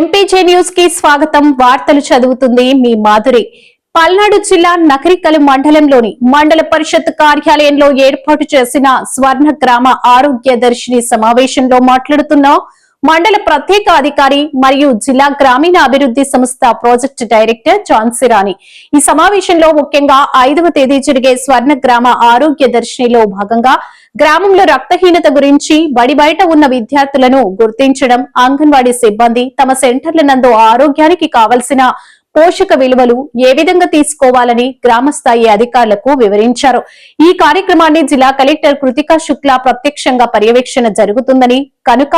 MPJ news కి స్వాగతం. వార్తలు చదువుతుంది మీ మాధురి. పల్నాడు జిల్లా నకరికల్ మండలంలోని మండల పరిషత్ కార్యాలయంలో ఏర్పాటు చేసిన స్వర్ణ గ్రామ ఆరోగ్య దర్శిని సమావేశంలో మాట్లాడుతున్న మండల ప్రత్యేక అధికారి మరియు జిల్లా గ్రామీణ అభివృద్ధి సంస్థ ప్రాజెక్టు డైరెక్టర్ ఝాన్సీరాణి ఈ సమావేశంలో ముఖ్యంగా 5వ తేదీ జరిగే స్వర్ణ గ్రామ ఆరోగ్య దర్శినిలో భాగంగా గ్రామంలో రక్తహీనత గురించి బడి బయట ఉన్న విద్యార్థులను గుర్తించడం, అంగన్వాడీ సిబ్బంది తమ సెంటర్ల నందు ఆరోగ్యానికి కావలసిన పోషక విలువలు ఏ విధంగా తీసుకోవాలని గ్రామ స్థాయి అధికారులకు వివరించారు. ఈ కార్యక్రమాన్ని జిల్లా కలెక్టర్ కృతికా శుక్లా ప్రత్యక్షంగా పర్యవేక్షణ జరుగుతుందని కనుక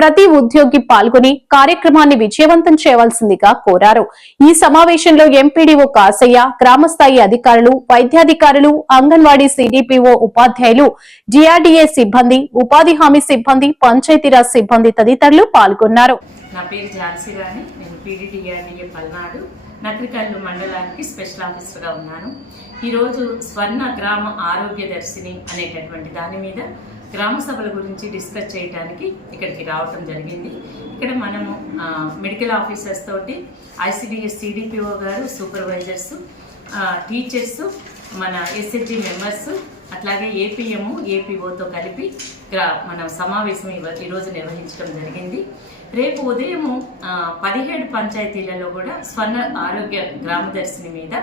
ప్రతి ఉద్యోగి పాల్గొని కార్యక్రమాన్ని విజయవంతం చేయవలసిందిగా కోరారు. ఈ సమావేశంలో ఎంపీడీఓ కాసయ్య, గ్రామ స్థాయి అధికారులు, వైద్యాధికారులు, అంగన్వాడీ సిడిపిఓ ఉపాధ్యాయులు, డిఆర్డీఏ సిబ్బంది, ఉపాధి హామీ సిబ్బంది, పంచాయతీరాజ్ సిబ్బంది తదితరులు పాల్గొన్నారు. నా పేరు ఝాన్సీ రాణి. నేను పీడీడీఆర్డీఏ పల్నాడు నకరికల్లు మండలానికి స్పెషల్ ఆఫీసర్గా ఉన్నాను. ఈరోజు స్వర్ణ గ్రామ ఆరోగ్య దర్శిని అనేటటువంటి దాని మీద గ్రామ సభల గురించి డిస్కస్ చేయడానికి ఇక్కడికి రావటం జరిగింది. ఇక్కడ మనము మెడికల్ ఆఫీసర్స్ తోటి ఐసిడిఎస్ సిడిపిఓ గారు, సూపర్వైజర్స్, టీచర్స్, మన ఎస్హెచ్జి మెంబర్స్, అట్లాగే ఏపీఎం, ఏపీఓతో కలిపి మనం సమావేశం ఈరోజు నిర్వహించడం జరిగింది. రేపు ఉదయము 17 పంచాయతీలలో కూడా స్వర్ణ ఆరోగ్య గ్రామ దర్శిని మీద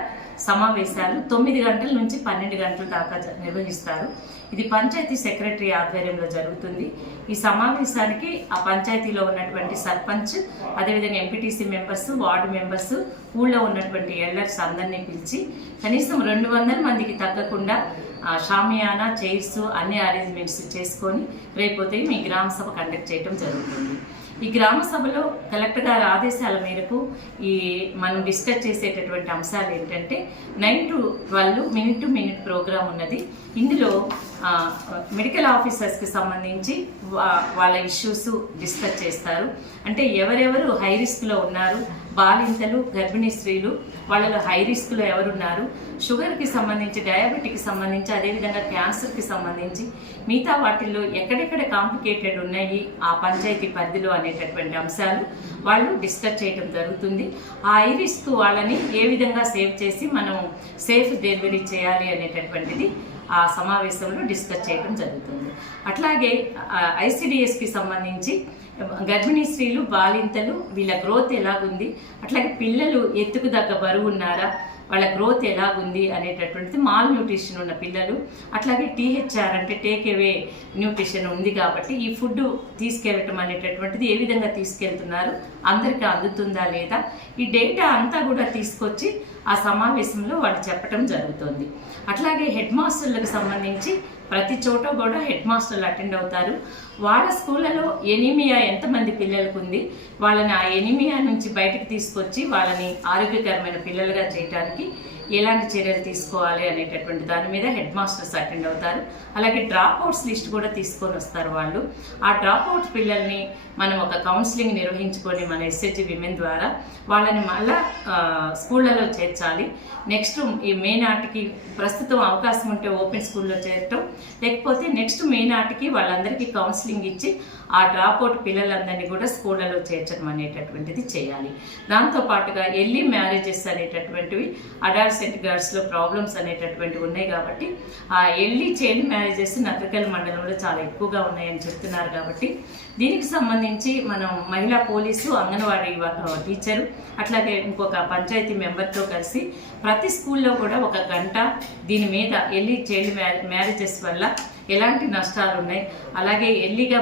సమావేశాలు 9 గంటల నుంచి 12 గంటల దాకా నిర్వహిస్తారు. ఇది పంచాయతీ సెక్రటరీ ఆధ్వర్యంలో జరుగుతుంది. ఈ సమావేశానికి ఆ పంచాయతీలో ఉన్నటువంటి సర్పంచ్, అదేవిధంగా ఎంపీటీసీ మెంబర్స్, వార్డు మెంబర్స్, ఊళ్ళో ఉన్నటువంటి ఎల్డర్స్ అందరినీ పిలిచి కనీసం 200 మందికి తగ్గకుండా షామియానా, చైర్స్ అన్ని అరేంజ్మెంట్స్ చేసుకొని రేపు ఉదయం ఈ గ్రామ సభ కండక్ట్ చేయడం జరుగుతుంది. ఈ గ్రామ సభలో కలెక్టర్ గారి ఆదేశాల మేరకు మనం డిస్కస్ చేసేటటువంటి అంశాలు ఏంటంటే 9 to 12 minute to minute programme ఉన్నది. ఇందులో మెడికల్ ఆఫీసర్స్కి సంబంధించి వాళ్ళ ఇష్యూస్ డిస్కస్ చేస్తారు. అంటే ఎవరెవరు హై రిస్క్లో ఉన్నారు, బాలింతలు, గర్భిణీ స్త్రీలు, వాళ్ళలో హై రిస్క్లో ఎవరున్నారు, షుగర్కి సంబంధించి, డయాబెటిక్కి సంబంధించి, అదేవిధంగా క్యాన్సర్కి సంబంధించి మిగతా వాటిల్లో ఎక్కడెక్కడ కాంప్లికేటెడ్ ఉన్నాయి ఆ పంచాయతీ పరిధిలో అనేటటువంటి అంశాలు వాళ్ళు డిస్కస్ చేయడం జరుగుతుంది. ఆ హై రిస్క్ వాళ్ళని ఏ విధంగా సేవ్ చేసి మనం సేఫ్ డెలివరీ చేయాలి అనేటటువంటిది ఆ సమావేశంలో డిస్కస్ చేయడం జరుగుతుంది. అట్లాగే ఐసిడిఎస్కి సంబంధించి గర్భిణీ స్త్రీలు, బాలింతలు, వీళ్ళ గ్రోత్ ఎలాగుంది, అట్లాగే పిల్లలు ఎత్తుకు దగ్గ బరువు ఉన్నారా, వాళ్ళ గ్రోత్ ఎలాగుంది అనేటటువంటిది, మాల్ న్యూట్రిషన్ ఉన్న పిల్లలు, అట్లాగే టీహెచ్ఆర్ అంటే టేక్ అవే న్యూట్రిషన్ ఉంది కాబట్టి ఈ ఫుడ్ తీసుకెళ్ళటం అనేటటువంటిది ఏ విధంగా తీసుకెళ్తున్నారు, అందరికీ అందుతుందా లేదా, ఈ డేటా అంతా కూడా తీసుకొచ్చి ఆ సమావేశంలో వాళ్ళు చెప్పడం జరుగుతుంది. అట్లాగే హెడ్ మాస్టర్లకు సంబంధించి ప్రతి చోట కూడా హెడ్ మాస్టర్లు అటెండ్ అవుతారు. వాళ్ళ స్కూళ్ళలో ఎనీమియా ఎంతమంది పిల్లలకు ఉంది, వాళ్ళని ఆ ఎనీమియా నుంచి బయటకు తీసుకొచ్చి వాళ్ళని ఆరోగ్యకరమైన పిల్లలుగా చేయడానికి ఎలాంటి చర్యలు తీసుకోవాలి అనేటటువంటి దాని మీద హెడ్ మాస్టర్స్ అటెండ్ అవుతారు. అలాగే డ్రాప్ అవుట్స్ లిస్ట్ కూడా తీసుకొని వస్తారు వాళ్ళు. ఆ డ్రాప్ అవుట్ పిల్లల్ని మనం ఒక కౌన్సిలింగ్ నిర్వహించుకొని మన ఎస్హెచ్జి విమెన్ ద్వారా వాళ్ళని మళ్ళా స్కూళ్ళలో చేర్చాలి. నెక్స్ట్ ఈ మే నాటికి ప్రస్తుతం అవకాశం ఉంటే ఓపెన్ స్కూల్లో చేరటం, లేకపోతే నెక్స్ట్ మే నాటికి వాళ్ళందరికీ కౌన్సిలింగ్ ఇచ్చి ఆ డ్రాప్ అవుట్ పిల్లలందరినీ కూడా స్కూళ్ళలో చేర్చడం అనేటటువంటిది చేయాలి. దాంతోపాటుగా ఎర్లీ మ్యారేజెస్ అనేటటువంటివి అడాల్సెంట్ గర్ల్స్లో ప్రాబ్లమ్స్ అనేటటువంటివి ఉన్నాయి కాబట్టి ఆ ఎర్లీ చైల్డ్ మ్యారేజెస్ నకరికల్ మండలంలో చాలా ఎక్కువగా ఉన్నాయని చెప్తున్నారు. కాబట్టి దీనికి సంబంధించి మనం మహిళా పోలీసు, అంగన్వాడీ టీచరు, అట్లాగే ఇంకొక పంచాయతీ మెంబర్తో కలిసి ప్రతి స్కూల్లో కూడా 1 గంట దీని మీద ఎర్లీ చైల్డ్ మ్యారేజెస్ వల్ల ఎలాంటి నష్టాలు ఉన్నాయి, అలాగే ఎర్లీగా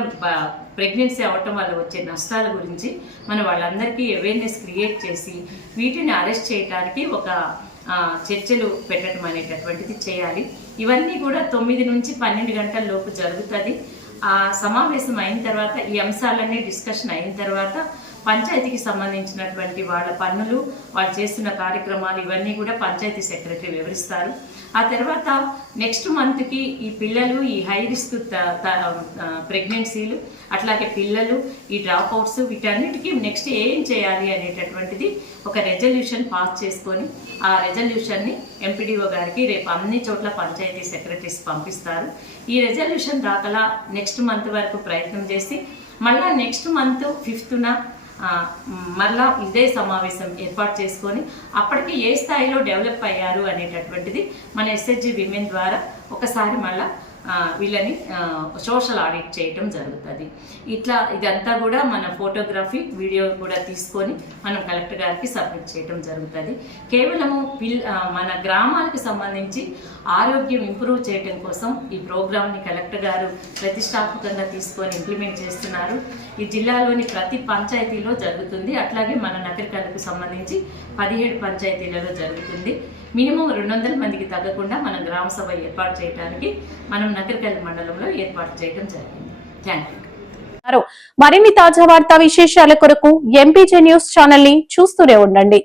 ప్రెగ్నెన్సీ అవ్వటం వల్ల వచ్చే నష్టాల గురించి మనం వాళ్ళందరికీ అవేర్నెస్ క్రియేట్ చేసి వీటిని అరెస్ట్ చేయడానికి ఒక చర్చలు పెట్టడం అనేటటువంటిది చేయాలి. ఇవన్నీ కూడా 9 నుంచి 12 గంటల లోపు జరుగుతుంది. ఆ సమావేశం అయిన తర్వాత ఈ అంశాలన్నీ డిస్కషన్ అయిన తర్వాత పంచాయతీకి సంబంధించినటువంటి వాళ్ళ పన్నులు, వాళ్ళు చేస్తున్న కార్యక్రమాలు ఇవన్నీ కూడా పంచాయతీ సెక్రటరీ వివరిస్తారు. ఆ తర్వాత నెక్స్ట్ మంత్కి ఈ పిల్లలు, ఈ హై రిస్క్ ప్రెగ్నెన్సీలు, అట్లాగే పిల్లలు, ఈ డ్రాప్ అవుట్స్, వీటన్నిటికీ నెక్స్ట్ ఏం చేయాలి అనేటటువంటిది ఒక రెజల్యూషన్ పాస్ చేసుకొని ఆ రెజల్యూషన్ని ఎంపీడీఓ గారికి రేపు అన్ని చోట్ల పంచాయతీ సెక్రటరీస్ పంపిస్తారు. ఈ రెజల్యూషన్ దాఖలా నెక్స్ట్ మంత్ వరకు ప్రయత్నం చేసి మళ్ళీ నెక్స్ట్ మంత్ 5th మరలా ఇదే సమావేశం ఏర్పాటు చేసుకొని అప్పటికి ఏ స్థాయిలో డెవలప్ అయ్యారు అనేటటువంటిది మన ఎస్హెచ్జి విమెన్ ద్వారా ఒకసారి మళ్ళా వీళ్ళని సోషల్ ఆడిట్ చేయటం జరుగుతుంది. ఇట్లా ఇదంతా కూడా మన ఫోటోగ్రఫీ వీడియో కూడా తీసుకొని మనం కలెక్టర్ గారికి సబ్మిట్ చేయటం జరుగుతుంది. కేవలము మన గ్రామాలకు సంబంధించి ఆరోగ్యం ఇంప్రూవ్ చేయటం కోసం ఈ ప్రోగ్రామ్ని కలెక్టర్ గారు ప్రతిష్టాత్మకంగా తీసుకొని ఇంప్లిమెంట్ చేస్తున్నారు. ఈ జిల్లాలోని ప్రతి పంచాయతీలో జరుగుతుంది. అట్లాగే మన నగరికలకు సంబంధించి 17 పంచాయతీలలో జరుగుతుంది. మినిమం 200 మందికి తగ్గకుండా మనం గ్రామ సభ ఏర్పాటు చేయడానికి మనం నగరికల్ మండలంలో ఏర్పాటు చేయడం జరిగింది. Thank you. మరిన్ని తాజా వార్తా విశేషాల కొరకు ఎంపీజే న్యూస్ ఛానల్ ని చూస్తూనే ఉండండి.